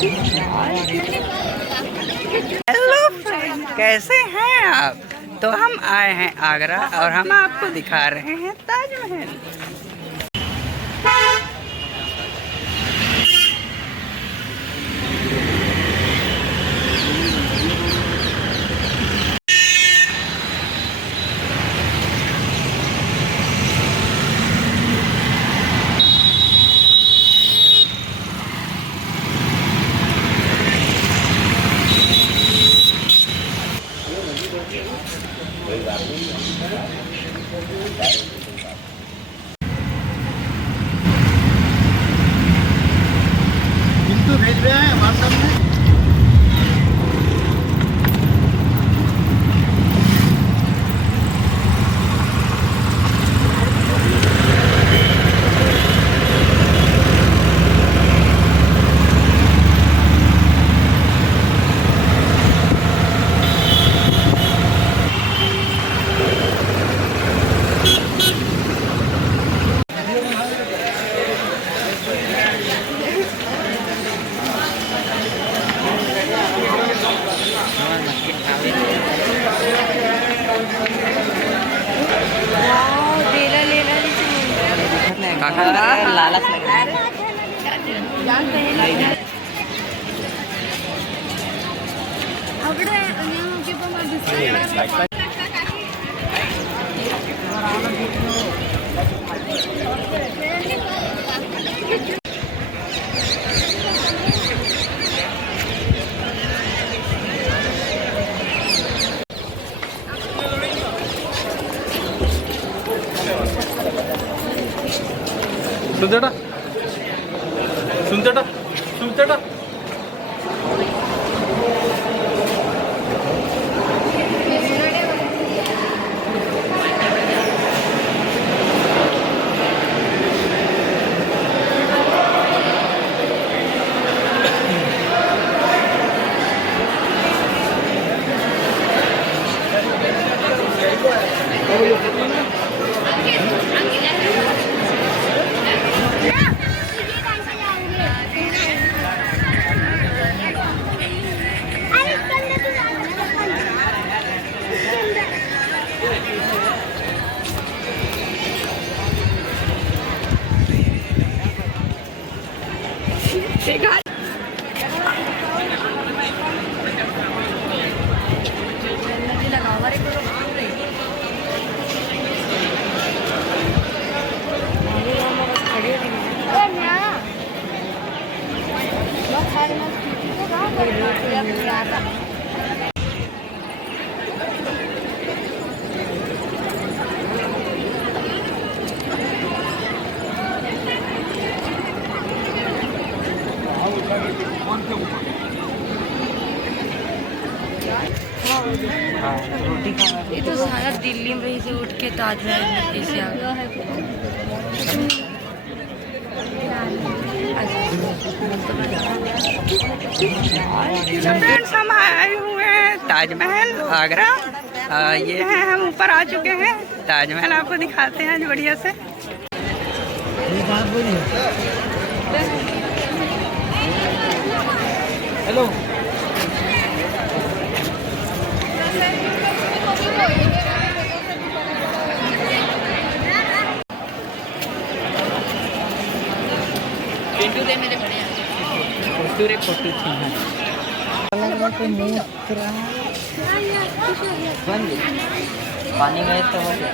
Hello friend, कैसे हैं आप? तो हम आए हैं आगरा और हम आपको दिखा रहे हैं ताजमहल। बिल्कुल भेज रहे हैं व्हाट्सएप में। लालच लग रहा है। सुनतेटा सुनतेटा सुनतेटा ये तो सारा दिल्ली में ही से उठ के ताजमहल से आ गया। फ्रेंड्स, हम आए हुए हैं ताजमहल आगरा। ये हैं, हम ऊपर आ चुके हैं। ताजमहल आपको दिखाते हैं आज बढ़िया से। हेलो पिंटू दे मेरे बड़े पूरे फोटो थी पानी में तो हो गया।